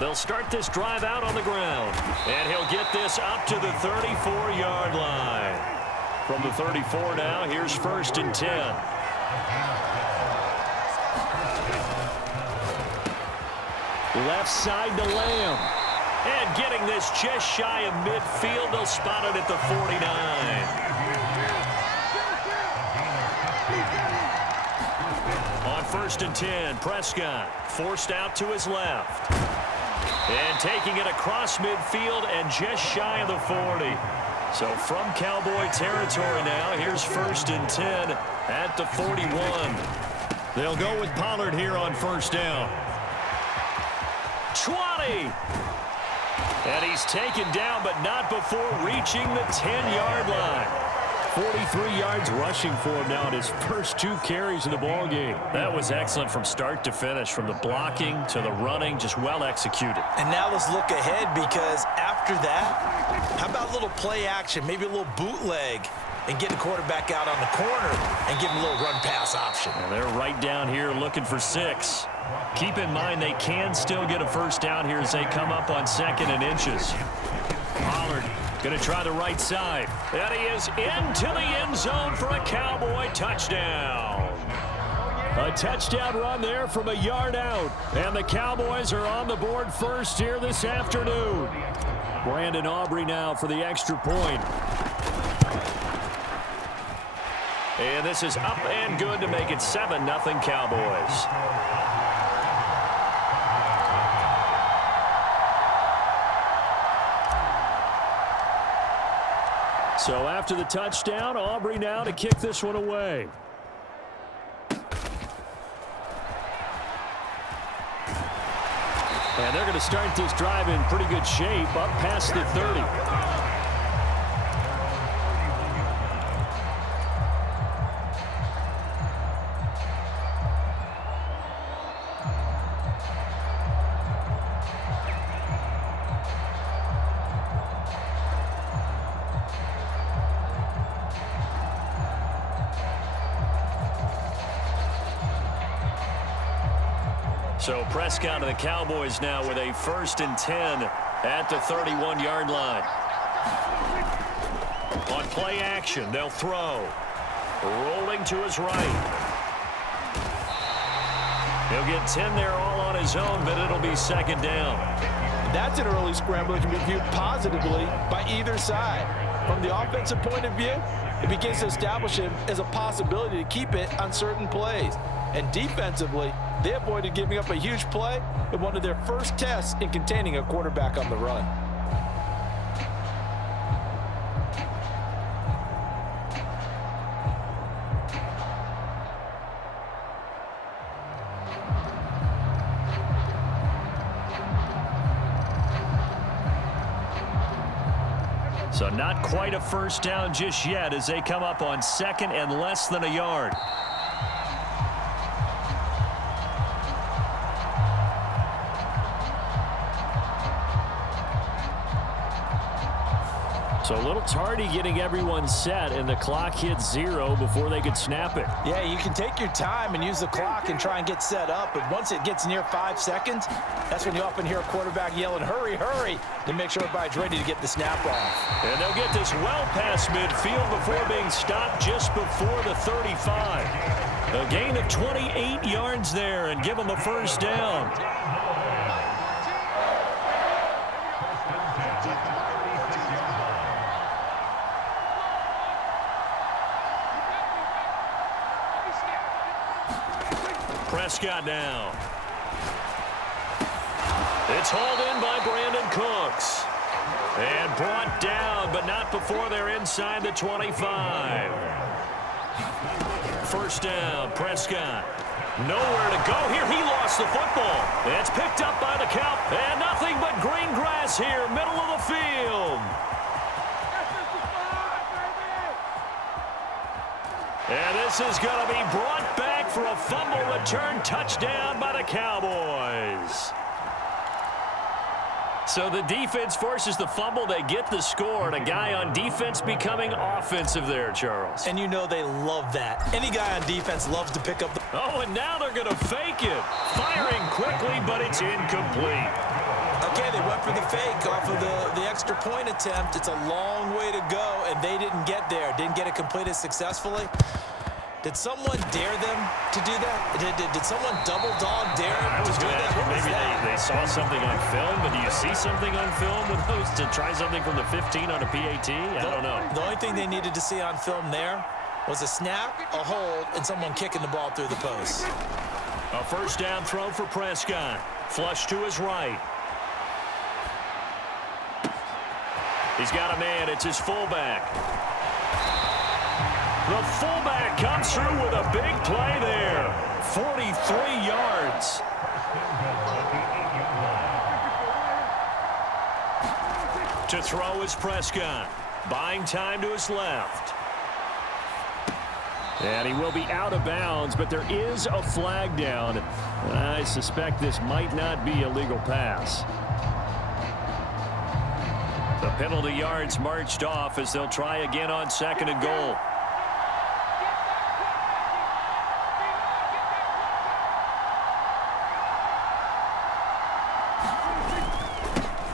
They'll start this drive out on the ground. And he'll get this up to the 34-yard line. From the 34 now, here's 1st and 10. Left side to Lamb. And getting this just shy of midfield, they'll spot it at the 49. On 1st and 10, Prescott forced out to his left. And taking it across midfield and just shy of the 40. So from Cowboy territory now, here's 1st and 10 at the 41. They'll go with Pollard here on 1st down. 20. And he's taken down, but not before reaching the 10-yard line. 43 yards rushing for him now in his first 2 carries of the ballgame. That was excellent from start to finish, from the blocking to the running, just well executed. And now let's look ahead, because after that, how about a little play action, maybe a little bootleg, and get the quarterback out on the corner and give him a little run-pass option. And they're right down here looking for 6. Keep in mind they can still get a 1st down here as they come up on 2nd and inches. Pollard going to try the right side. And he is into the end zone for a Cowboy touchdown. A touchdown run there from a yard out. And the Cowboys are on the board first here this afternoon. Brandon Aubrey now for the extra point. And this is up and good to make it 7-0 Cowboys. So after the touchdown, Aubrey now to kick this one away. And they're going to start this drive in pretty good shape, up past the 30. So Prescott of the Cowboys now with a 1st and 10 at the 31-yard line. On play action, they'll throw. Rolling to his right. He'll get 10 there all on his own, but it'll be 2nd down. That's an early scramble that can be viewed positively by either side. From the offensive point of view, it begins to establish him as a possibility to keep it on certain plays. And defensively, they avoided giving up a huge play in one of their first tests in containing a quarterback on the run. So not quite a 1st down just yet as they come up on 2nd and less than a yard. So a little tardy getting everyone set, and the clock hits 0 before they could snap it. Yeah, you can take your time and use the clock and try and get set up, but once it gets near 5 seconds, that's when you often hear a quarterback yelling, hurry, hurry, to make sure everybody's ready to get the snap off. And they'll get this well past midfield before being stopped just before the 35. A gain of 28 yards there and give them a 1st down. Prescott now. It's hauled in by Brandon Cooks. And brought down, but not before they're inside the 25. 1st down, Prescott. Nowhere to go here. He lost the football. It's picked up by the Cow. And nothing but green grass here, middle of the field. And this is going to be brought back for a fumble return touchdown by the Cowboys. So the defense forces the fumble. They get the score, and a guy on defense becoming offensive there, Charles. And you know they love that. Any guy on defense loves to pick up the... Oh, and now they're going to fake it. Firing quickly, but it's incomplete. okay, they went for the fake off of the extra point attempt. It's a long way to go, and they didn't get there. Didn't get it completed successfully. Did someone dare them to do that? Did someone double dog dare them to do that? Maybe they saw something on film, but do you see something on film with those to try something from the 15 on a PAT? I don't know. The only thing they needed to see on film there was a snap, a hold, and someone kicking the ball through the post. A first down throw for Prescott. Flush to his right. He's got a man. It's his fullback. The fullback comes through with a big play there. 43 yards. To throw is Prescott. Buying time to his left. And he will be out of bounds, but there is a flag down. I suspect this might not be a legal pass. The penalty yards marched off as they'll try again on 2nd and goal.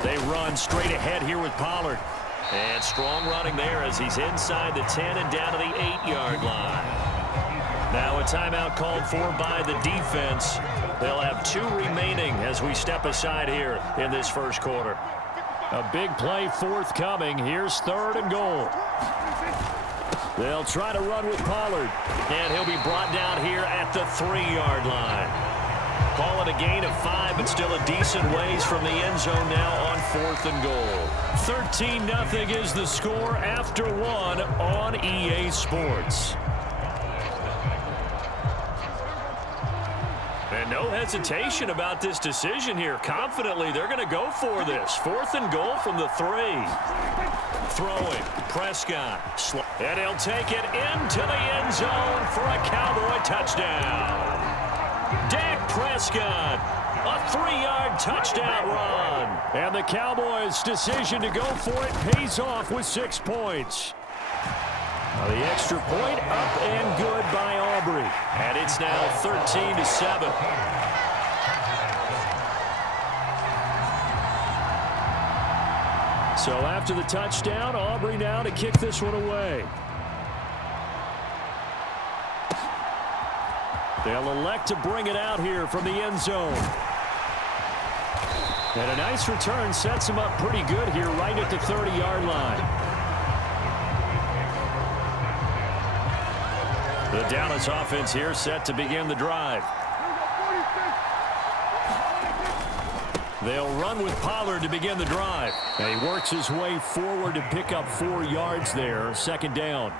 They run straight ahead here with Pollard. And strong running there as he's inside the 10 and down to the 8-yard line. Now a timeout called for by the defense. They'll have 2 remaining as we step aside here in this first quarter. A big play forthcoming. Here's 3rd and goal. They'll try to run with Pollard. And he'll be brought down here at the 3-yard line. Call it a gain of 5, but still a decent ways from the end zone now on 4th and goal. 13-0 is the score after 1 on EA Sports. And no hesitation about this decision here. Confidently, they're going to go for this. 4th and goal from the 3. Throwing, Prescott. And he'll take it into the end zone for a Cowboy touchdown. Dak Prescott, a 3-yard touchdown run. And the Cowboys' decision to go for it pays off with 6 points. Now the extra point up and good by Aubrey. And it's now 13-7. So after the touchdown, Aubrey now to kick this one away. They'll elect to bring it out here from the end zone. And a nice return sets him up pretty good here right at the 30-yard line. The Dallas offense here set to begin the drive. They'll run with Pollard to begin the drive. And he works his way forward to pick up 4 yards there. 2nd down.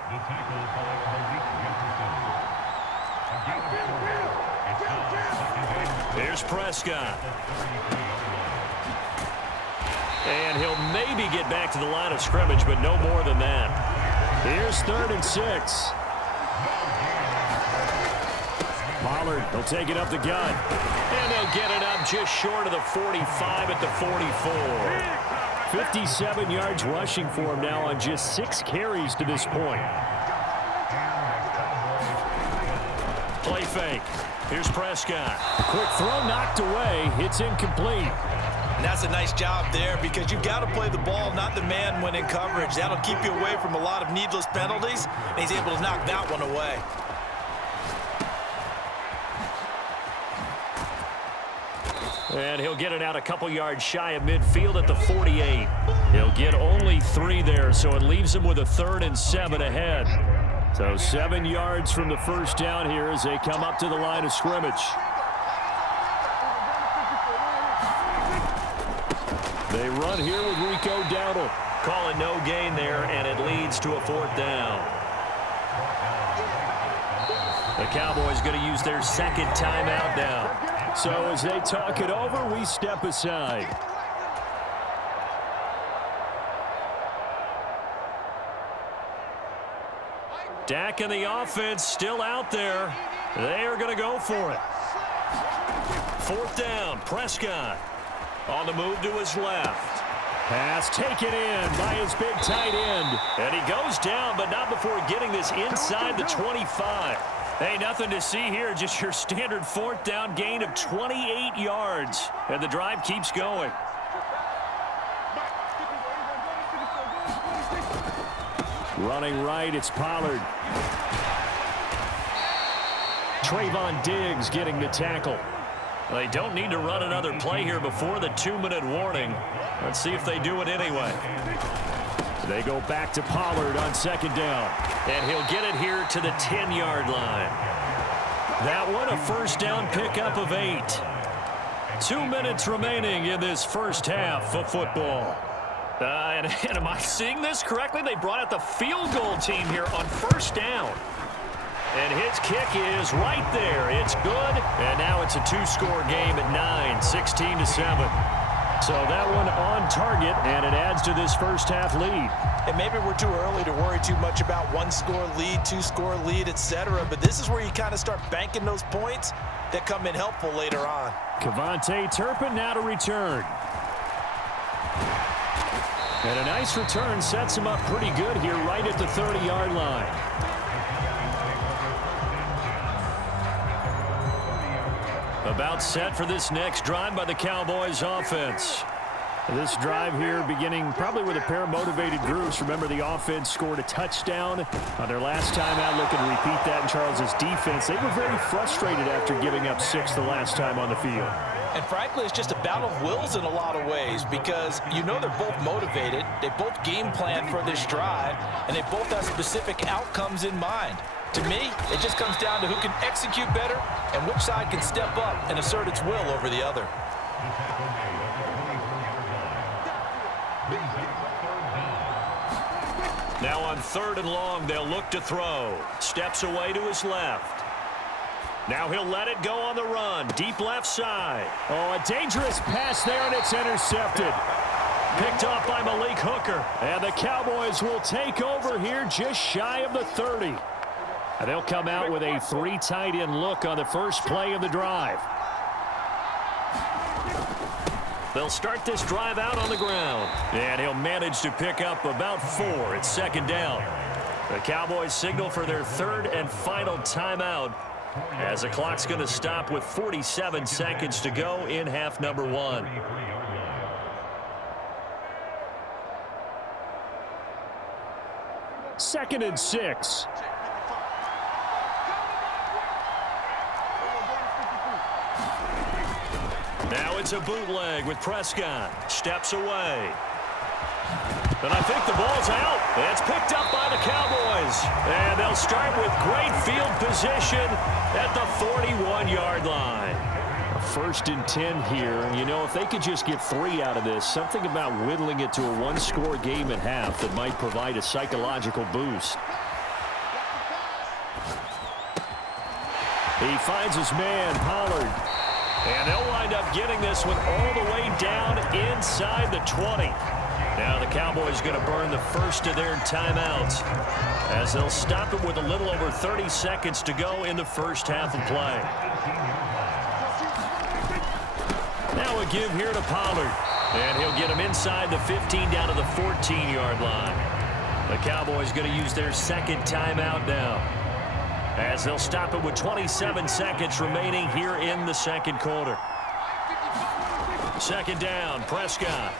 Here's Prescott. And he'll maybe get back to the line of scrimmage, but no more than that. Here's 3rd and 6. Pollard, he'll take it up the gut. And they'll get it up just short of the 45 at the 44. 57 yards rushing for him now on just 6 carries to this point. Play fake. Here's Prescott. Quick throw knocked away. It's incomplete. And that's a nice job there because you've got to play the ball, not the man when in coverage. That'll keep you away from a lot of needless penalties, and he's able to knock that one away. And he'll get it out a couple yards shy of midfield at the 48. He'll get only 3 there, so it leaves him with a 3rd and 7 ahead. So 7 yards from the first down here as they come up to the line of scrimmage. They run here with Rico Dowdle. Calling no gain there, and it leads to a 4th down. The Cowboys going to use their 2nd timeout now. So as they talk it over, we step aside. Dak and the offense still out there. They are going to go for it. 4th down, Prescott. On the move to his left. Pass taken in by his big tight end. And he goes down, but not before getting this inside the 25. Hey, nothing to see here, just your standard 4th down gain of 28 yards. And the drive keeps going. Running right, it's Pollard. Trayvon Diggs getting the tackle. They don't need to run another play here before the 2-minute warning. Let's see if they do it anyway. They go back to Pollard on second down. And he'll get it here to the 10-yard line. That one a first down pickup of 8. 2 minutes remaining in this first half of football. And am I seeing this correctly? They brought out the field goal team here on first down. And his kick is right there. It's good. And now it's a 2-score game at 9, 16-7. So that one on target, and it adds to this first half lead. And maybe we're too early to worry too much about 1-score lead, 2-score lead, etc. But this is where you kind of start banking those points that come in helpful later on. Kevontae Turpin now to return. And a nice return sets him up pretty good here right at the 30-yard line. About set for this next drive by the Cowboys offense. This drive here beginning probably with a pair of motivated groups. Remember, the offense scored a touchdown on their last time out. Looking to repeat that in Charles' defense. They were very frustrated after giving up 6 the last time on the field. And frankly, it's just a battle of wills in a lot of ways because you know they're both motivated. They both game plan for this drive, and they both have specific outcomes in mind. To me, it just comes down to who can execute better and which side can step up and assert its will over the other. Now on 3rd and long, they'll look to throw. Steps away to his left. Now he'll let it go on the run. Deep left side. Oh, a dangerous pass there, and it's intercepted. Picked off by Malik Hooker. And the Cowboys will take over here just shy of the 30. And they'll come out with a 3 tight end look on the first play of the drive. They'll start this drive out on the ground. And he'll manage to pick up about 4 at second down. The Cowboys signal for their 3rd and final timeout as the clock's going to stop with 47 seconds to go in half number 1. Second and 6. Now it's a bootleg with Prescott. Steps away. And I think the ball's out. It's picked up by the Cowboys. And they'll start with great field position at the 41-yard line. A 1st and 10 here. And, you know, if they could just get 3 out of this, something about whittling it to a 1-score game at half that might provide a psychological boost. He finds his man, Pollard. And they'll wind up getting this one all the way down inside the 20. Now the Cowboys going to burn the first of their timeouts as they'll stop it with a little over 30 seconds to go in the first half of play. Now a give here to Pollard. And he'll get him inside the 15 down to the 14-yard line. The Cowboys going to use their 2nd timeout now, as they'll stop it with 27 seconds remaining here in the 2nd quarter. 2nd down, Prescott.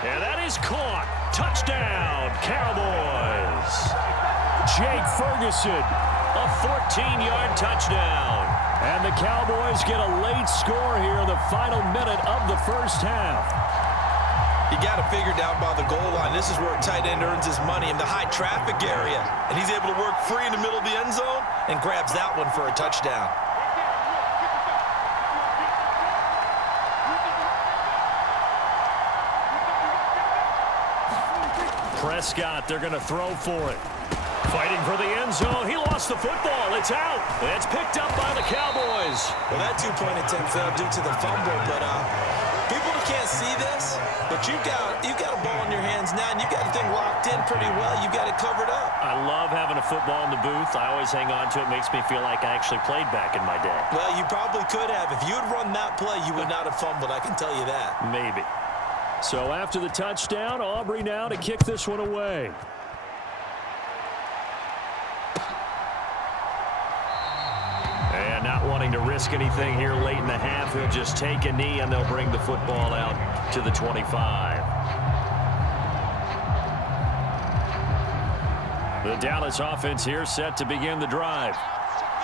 And that is caught. Touchdown, Cowboys. Jake Ferguson, a 14-yard touchdown. And the Cowboys get a late score here in the final minute of the first half. You got to figure down by the goal line. This is where a tight end earns his money in the high traffic area. And he's able to work free in the middle of the end zone and grabs that one for a touchdown. Prescott, they're going to throw for it. Fighting for the end zone. He lost the football. It's out. It's picked up by the Cowboys. Well, that 2-point attempt failed due to the fumble, but people can't see this, but you've got a ball in your hands now, and you've got the thing locked in pretty well. You've got it covered up. I love having a football in the booth. I always hang on to it. Makes me feel like I actually played back in my day. Well, you probably could have. If you had run that play, you would not have fumbled. I can tell you that. Maybe. So after the touchdown, Aubrey now to kick this one away. And not wanting to risk anything here late in the half, he'll just take a knee and they'll bring the football out to the 25. The Dallas offense here set to begin the drive.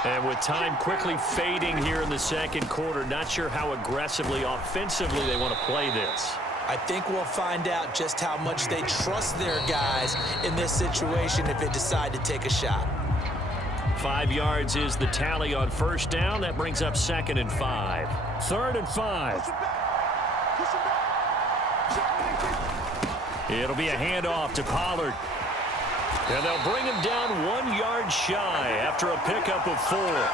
And with time quickly fading here in the second quarter, not sure how aggressively, offensively they want to play this. I think we'll find out just how much they trust their guys in this situation if they decide to take a shot. 5 yards is the tally on first down. That brings up 2nd and 5. 3rd and 5. It'll be a handoff to Pollard. And they'll bring him down 1 yard shy after a pickup of 4.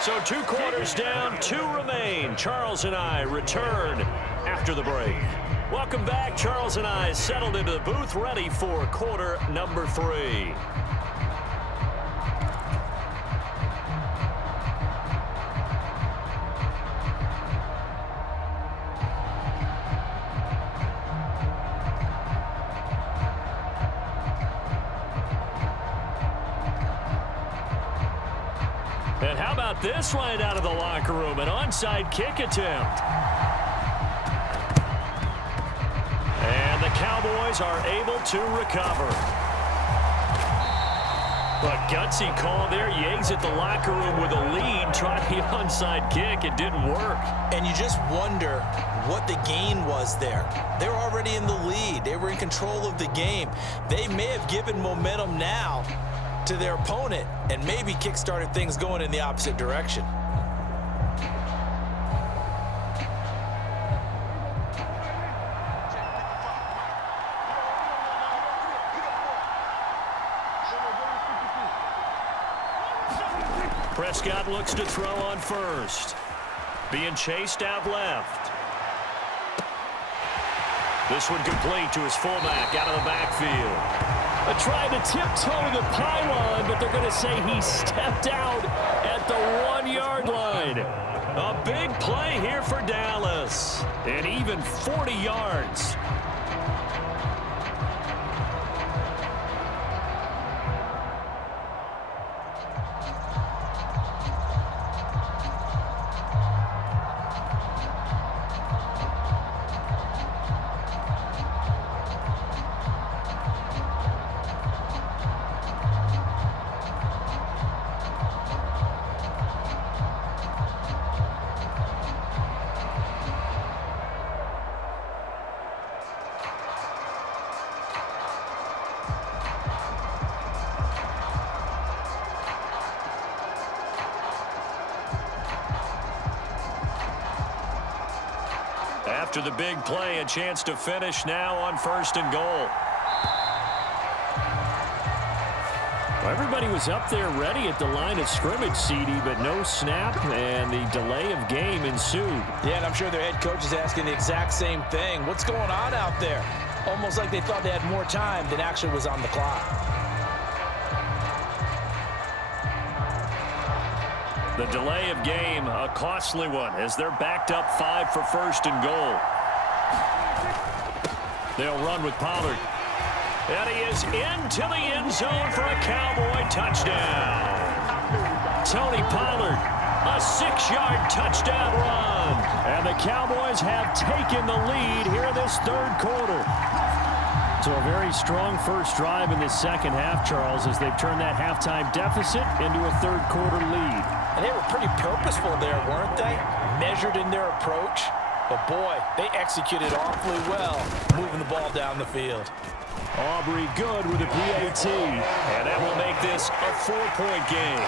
So 2 quarters down, 2 remain. Charles and I return after the break. Welcome back. Charles and I settled into the booth, ready for quarter number 3. And how about this right out of the locker room? An onside kick attempt. And the Cowboys are able to recover. But gutsy call there. You exit the locker room with a lead. Try the onside kick. It didn't work. And you just wonder what the gain was there. They were already in the lead. They were in control of the game. They may have given momentum now to their opponent and maybe kick-started things going in the opposite direction. Prescott looks to throw on first. Being chased out left. This one complete to his fullback out of the backfield. Trying to tiptoe the pylon, but they're going to say he stepped out at the 1 yard line. A big play here for Dallas. And even 40 yards. After the big play, a chance to finish now on 1st and goal. Well, everybody was up there ready at the line of scrimmage, CD, but no snap, and the delay of game ensued. Yeah, and I'm sure their head coach is asking the exact same thing. What's going on out there? Almost like they thought they had more time than actually was on the clock. The delay of game, a costly one, as they're backed up 5 for 1st and goal. They'll run with Pollard. And he is into the end zone for a Cowboy touchdown. Tony Pollard, a 6-yard touchdown run. And the Cowboys have taken the lead here in this 3rd quarter. So a very strong first drive in this second half, Charles, as they've turned that halftime deficit into a 3rd quarter lead. And they were pretty purposeful there, weren't they? Measured in their approach. But, boy, they executed awfully well, moving the ball down the field. Aubrey good with a PAT. And that will make this a 4-point game.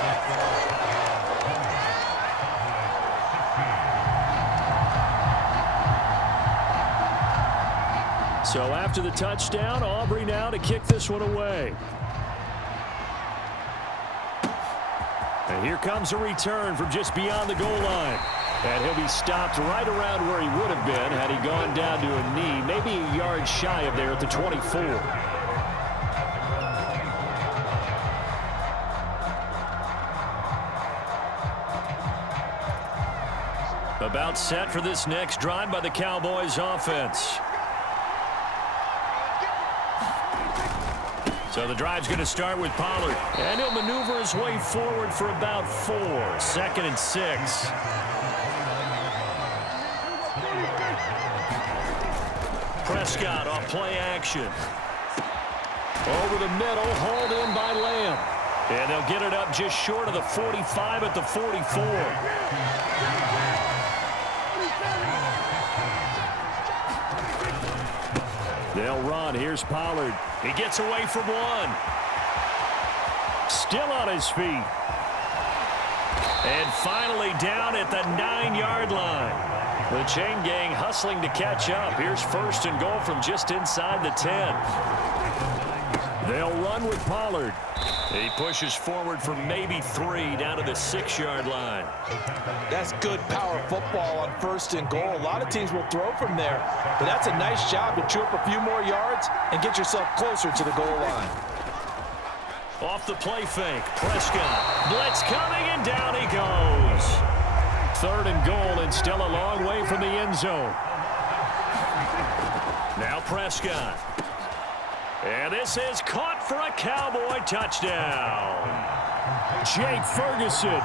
So after the touchdown, Aubrey now to kick this one away. And here comes a return from just beyond the goal line. And he'll be stopped right around where he would have been had he gone down to a knee, maybe a yard shy of there at the 24. About set for this next drive by the Cowboys offense. So the drive's going to start with Pollard. And he'll maneuver his way forward for about 4. 2nd and 6. Prescott off play action. Over the middle, hauled in by Lamb. And they'll get it up just short of the 45 at the 44. They'll run. Here's Pollard. He gets away from one. Still on his feet. And finally down at the 9-yard line. The chain gang hustling to catch up. Here's 1st and goal from just inside the 10. They'll run with Pollard. He pushes forward for maybe 3 down to the 6-yard line. That's good power football on 1st and goal. A lot of teams will throw from there, but that's a nice job to chew up a few more yards and get yourself closer to the goal line. Off the play fake, Prescott. Blitz coming, and down he goes. 3rd and goal, and still a long way from the end zone. Now Prescott. And this is caught for a Cowboy touchdown. Jake Ferguson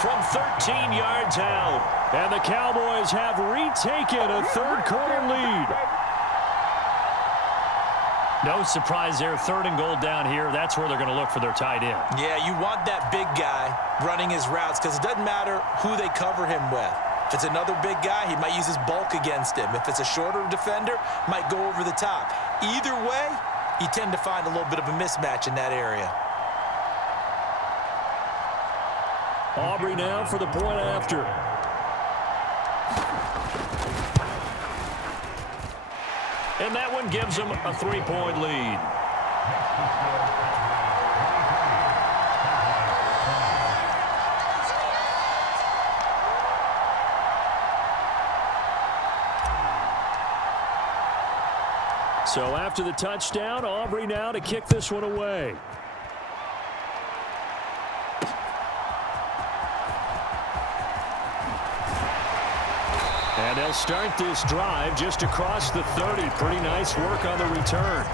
from 13 yards out. And the Cowboys have retaken a 3rd quarter lead. No surprise there, 3rd and goal down here. That's where they're going to look for their tight end. Yeah, you want that big guy running his routes because it doesn't matter who they cover him with. If it's another big guy, he might use his bulk against him. If it's a shorter defender, might go over the top. Either way, you tend to find a little bit of a mismatch in that area. Aubrey now for the point after. And that one gives them a 3-point lead. So after the touchdown, Aubrey now to kick this one away. And they'll start this drive just across the 30. Pretty nice work on the return.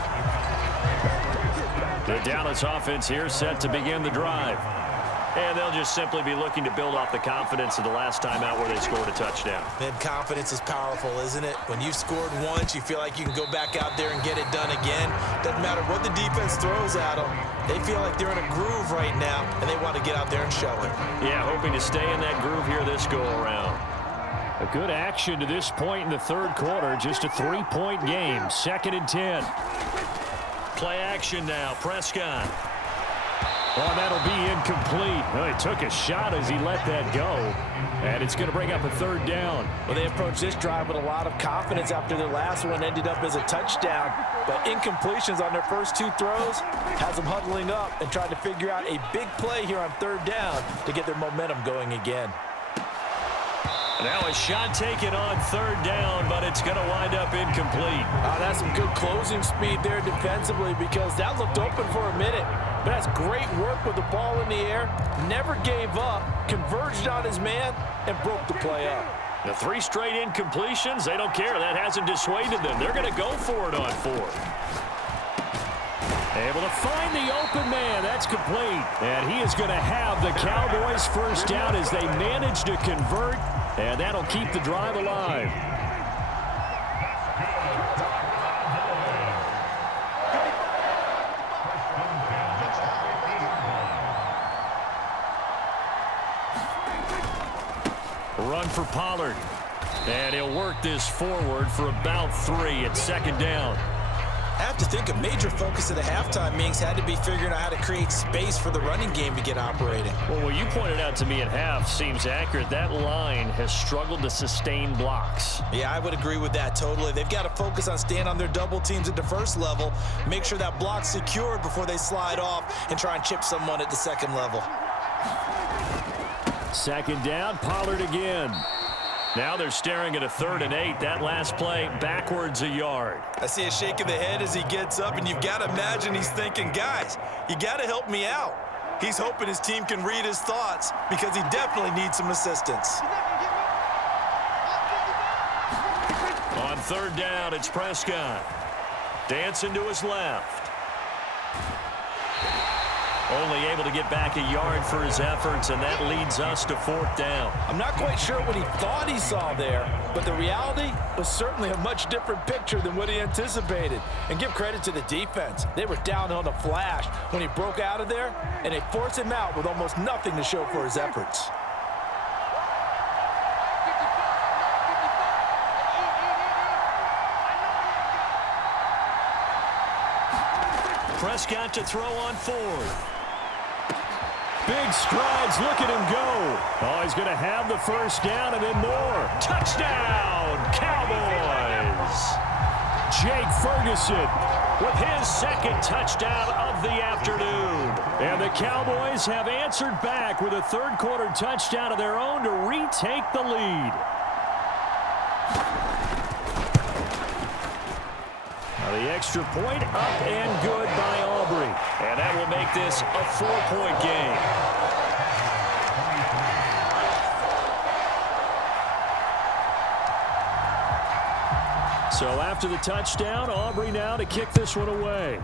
The Dallas offense here set to begin the drive. And they'll just simply be looking to build off the confidence of the last time out where they scored a touchdown. Man, confidence is powerful, isn't it? When you've scored once, you feel like you can go back out there and get it done again. Doesn't matter what the defense throws at them. They feel like they're in a groove right now, and they want to get out there and show it. Yeah, hoping to stay in that groove here this go-around. A good action to this point in the 3rd quarter. Just a 3-point game. 2nd and 10. Play action now. Prescott. Oh, that'll be incomplete. Well, he took a shot as he let that go. And it's going to bring up a 3rd down. Well, they approached this drive with a lot of confidence after their last one ended up as a touchdown. But incompletions on their first 2 throws has them huddling up and trying to figure out a big play here on 3rd down to get their momentum going again. Now a shot taken on 3rd down, but it's going to wind up incomplete. That's some good closing speed there defensively because that looked open for a minute. But that's great work with the ball in the air. Never gave up, converged on his man, and broke the play up. The 3 straight incompletions, they don't care. That hasn't dissuaded them. They're going to go for it on 4th. Able to find the open man. That's complete. And he is going to have the Cowboys' first down as they manage to convert. And that'll keep the drive alive. Run for Pollard. And he'll work this forward for about 3 at 2nd down. I have to think a major focus of the halftime meetings had to be figuring out how to create space for the running game to get operating. Well, what you pointed out to me at half seems accurate. That line has struggled to sustain blocks. Yeah, I would agree with that totally. They've got to focus on staying on their double teams at the 1st level, make sure that block's secured before they slide off and try and chip someone at the 2nd level. Second down, Pollard again. Now they're staring at a 3rd and 8. That last play backwards a yard. I see a shake of the head as he gets up, and you've got to imagine he's thinking, guys, you got to help me out. He's hoping his team can read his thoughts because he definitely needs some assistance. On 3rd down, it's Prescott. Dancing to his left. Only able to get back a yard for his efforts, and that leads us to 4th down. I'm not quite sure what he thought he saw there, but the reality was certainly a much different picture than what he anticipated. And give credit to the defense. They were down on a flash when he broke out of there, and they forced him out with almost nothing to show for his efforts. Prescott to throw on 4th. Big strides, look at him go. Oh, he's going to have the 1st down and then more. Touchdown, Cowboys. Jake Ferguson with his 2nd touchdown of the afternoon. And the Cowboys have answered back with a 3rd quarter touchdown of their own to retake the lead. The extra point up and good by Aubrey. And that will make this a 4-point game. So after the touchdown, Aubrey now to kick this one away.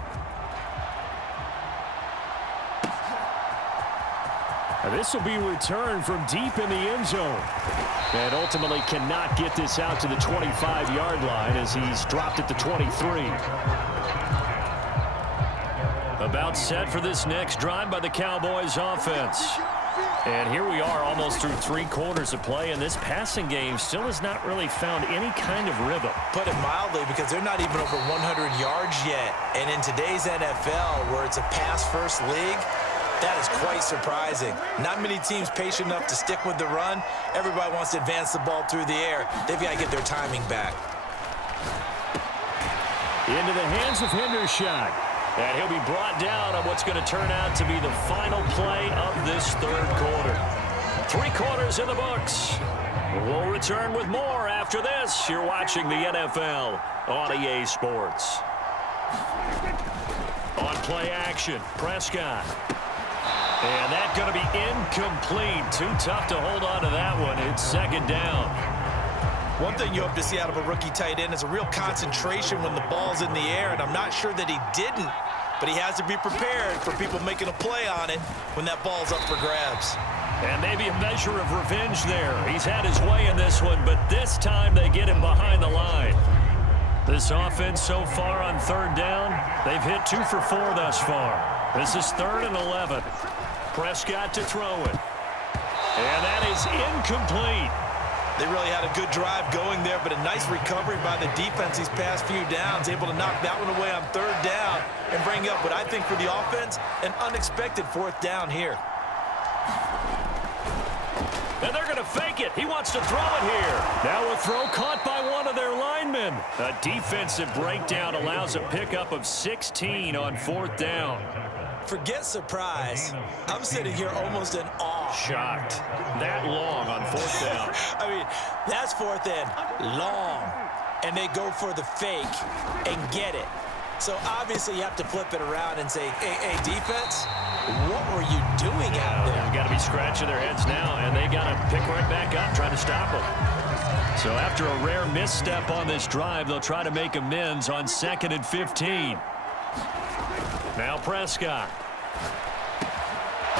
And this will be returned from deep in the end zone. And ultimately cannot get this out to the 25-yard line as he's dropped at the 23. About set for this next drive by the Cowboys offense. And here we are almost through 3 quarters of play, and this passing game still has not really found any kind of rhythm. Put it mildly, because they're not even over 100 yards yet. And in today's NFL, where it's a pass-first league, that is quite surprising. Not many teams patient enough to stick with the run. Everybody wants to advance the ball through the air. They've got to get their timing back. Into the hands of Hendershot. And he'll be brought down on what's going to turn out to be the final play of this 3rd quarter. 3 quarters in the books. We'll return with more after this. You're watching the NFL on EA Sports. On play action, Prescott. And that's going to be incomplete. Too tough to hold on to that one. It's 2nd down. One thing you hope to see out of a rookie tight end is a real concentration when the ball's in the air, and I'm not sure that he didn't, but he has to be prepared for people making a play on it when that ball's up for grabs. And maybe a measure of revenge there. He's had his way in this one, but this time they get him behind the line. This offense so far on 3rd down, they've hit 2 for 4 thus far. This is 3rd and 11. Prescott to throw it. And that is incomplete. They really had a good drive going there, but a nice recovery by the defense these past few downs, able to knock that one away on 3rd down and bring up what I think for the offense, an unexpected 4th down here. And they're going to fake it. He wants to throw it here. Now a throw caught by one of their linemen. A defensive breakdown allows a pickup of 16 on 4th down. Forget surprise. I'm sitting here almost in awe. Shocked. That long on 4th down. I mean, that's 4th and long. And they go for the fake and get it. So obviously you have to flip it around and say, hey, defense, what were you doing out there? They've got to be scratching their heads now, and they got to pick right back up, trying to stop them. So after a rare misstep on this drive, they'll try to make amends on 2nd and 15. Now Prescott.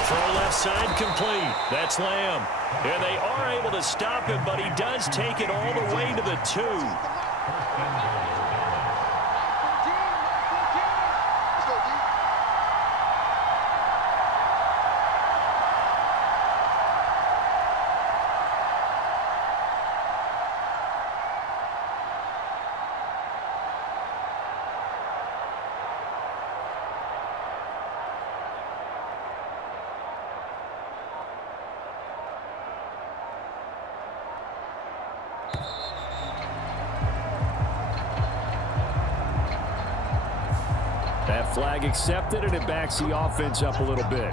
Throw left side complete. That's Lamb. And they are able to stop him, but he does take it all the way to the 2. That flag accepted, and it backs the offense up a little bit.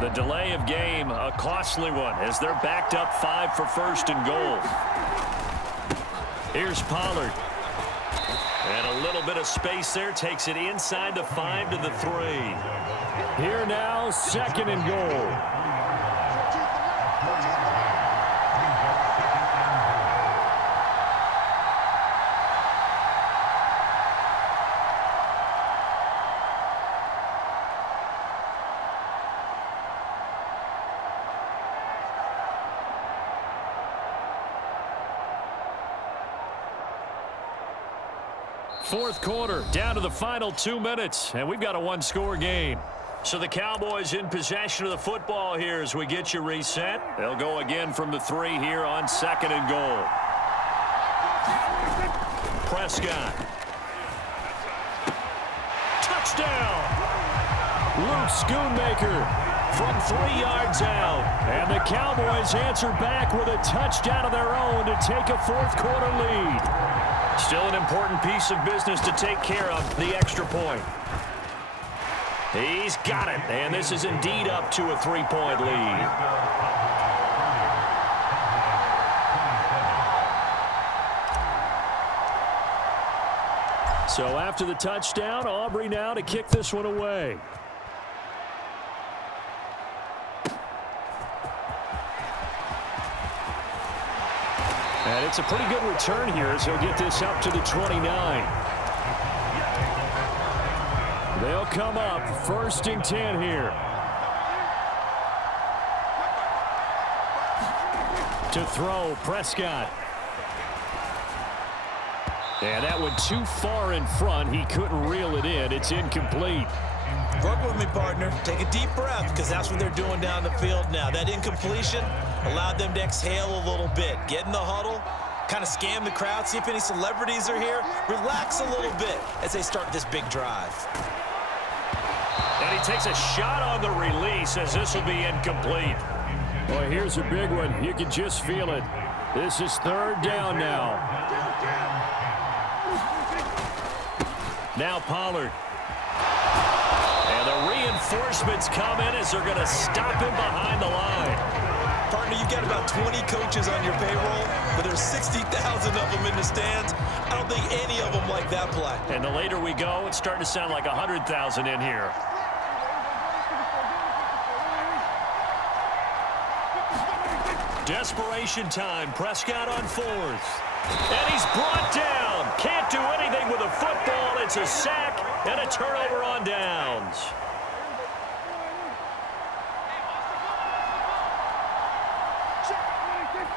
The delay of game, a costly one, as they're backed up 5 for first and goal. Here's Pollard. And a little bit of space there, takes it inside the 5 to the 3. Here now, second and goal. Fourth quarter, down to the final 2 minutes, and we've got a one-score game. So the Cowboys in possession of the football here as we get you reset. They'll go again from the 3 here on second and goal. Prescott. Touchdown! Luke Schoonmaker from 3 yards out. And the Cowboys answer back with a touchdown of their own to take a fourth-quarter lead. Still an important piece of business to take care of, the extra point. He's got it, and this is indeed up to a 3-point lead. So after the touchdown, Aubrey now to kick this one away. And it's a pretty good return here as he'll get this up to the 29. They'll come up 1st and 10 here. To throw, Prescott. And that one too far in front. He couldn't reel it in. It's incomplete. Work with me, partner. Take a deep breath, because that's what they're doing down the field now. That incompletion allowed them to exhale a little bit. Get in the huddle, kind of scan the crowd, see if any celebrities are here. Relax a little bit as they start this big drive. And he takes a shot on the release as this will be incomplete. Boy, here's a big one. You can just feel it. This is 3rd down now. Now Pollard. And the reinforcements come in as they're going to stop him behind the line. Partner, you've got about 20 coaches on your payroll, but there's 60,000 of them in the stands. I don't think any of them like that play. And the later we go, it's starting to sound like 100,000 in here. Desperation time. Prescott on 4th. And he's brought down. Can't do anything with a football. It's a sack and a turnover on downs.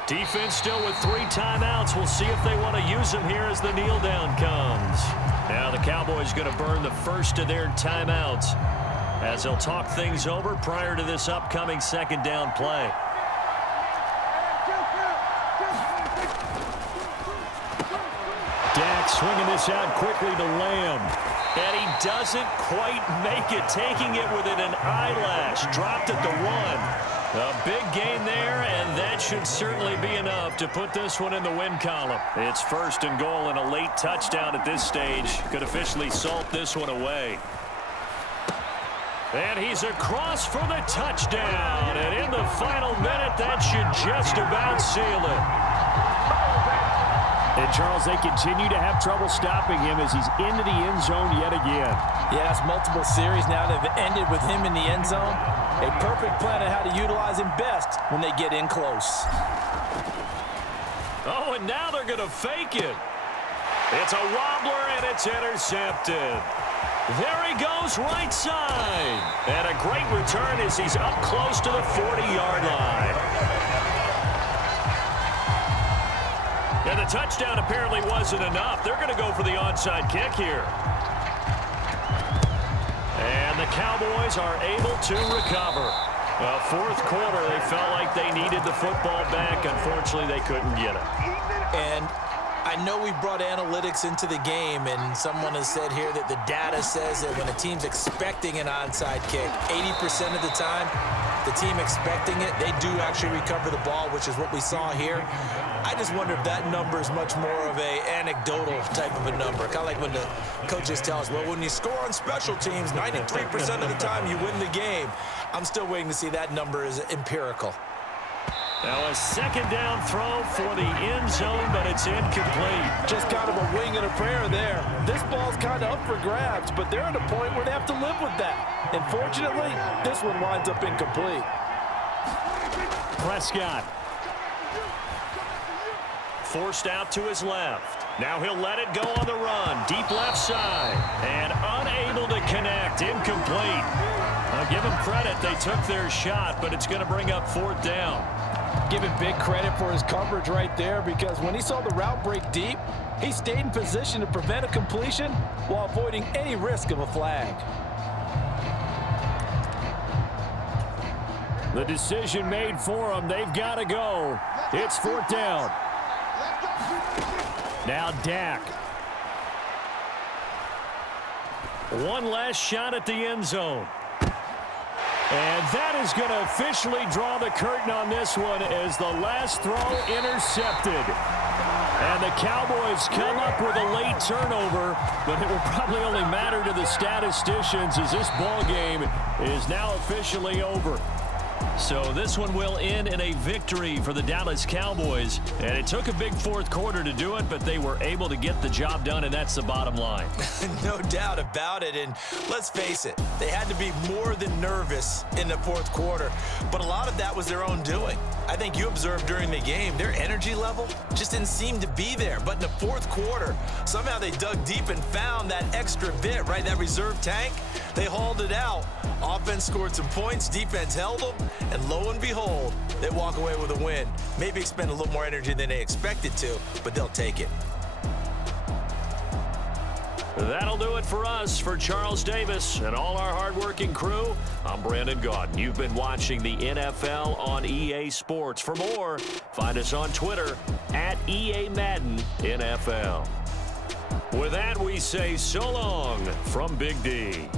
Defense still with 3 timeouts. We'll see if they want to use them here as the kneel down comes. Now the Cowboys going to burn the first of their timeouts as they'll talk things over prior to this upcoming 2nd down play. Dak swinging this out quickly to Lamb. And he doesn't quite make it, taking it within an eyelash. Dropped at the 1. A big gain there, and that should certainly be enough to put this one in the win column. It's 1st and goal and a late touchdown at this stage. Could officially salt this one away. And he's across for the touchdown. And in the final minute, that should just about seal it. And, Charles, they continue to have trouble stopping him as he's into the end zone yet again. Yeah, that's multiple series now that have ended with him in the end zone. A perfect plan on how to utilize him best when they get in close. Oh, and now they're going to fake it. It's a wobbler, and it's intercepted. There he goes right side. And a great return as he's up close to the 40-yard line. And the touchdown apparently wasn't enough. They're going to go for the onside kick here. And the Cowboys are able to recover. Fourth quarter, they felt like they needed the football back. Unfortunately, they couldn't get it. And I know we brought analytics into the game, and someone has said here that the data says that when a team's expecting an onside kick, 80% of the time, the team expecting it, they do actually recover the ball, which is what we saw here. I just wonder if that number is much more of a anecdotal type of a number. Kind of like when the coaches tell us, well, when you score on special teams, 93% of the time you win the game. I'm still waiting to see that number is empirical. Now a second down throw for the end zone, but it's incomplete. Just kind of a wing and a prayer there. This ball's kind of up for grabs, but they're at a point where they have to live with that. And fortunately, this one winds up incomplete. Prescott. Forced out to his left. Now he'll let it go on the run. Deep left side. And unable to connect. Incomplete. I'll give them credit. They took their shot, but it's going to bring up 4th down. Give him big credit for his coverage right there, because when he saw the route break deep, he stayed in position to prevent a completion while avoiding any risk of a flag. The decision made for them. They've got to go. It's 4th down. Now Dak. One last shot at the end zone. And that is going to officially draw the curtain on this one as the last throw intercepted. And the Cowboys come up with a late turnover, but it will probably only matter to the statisticians as this ball game is now officially over. So this one will end in a victory for the Dallas Cowboys. And it took a big 4th quarter to do it, but they were able to get the job done, and that's the bottom line. No doubt about it. And let's face it, they had to be more than nervous in the 4th quarter. But a lot of that was their own doing. I think you observed during the game, their energy level just didn't seem to be there. But in the 4th quarter, somehow they dug deep and found that extra bit, right? That reserve tank. They hauled it out. Offense scored some points. Defense held them. And lo and behold, they walk away with a win. Maybe expend a little more energy than they expected to, but they'll take it. That'll do it for us. For Charles Davis and all our hardworking crew, I'm Brandon Gaudin. You've been watching the NFL on EA Sports. For more, find us on Twitter at EA Madden NFL. With that, we say so long from Big D.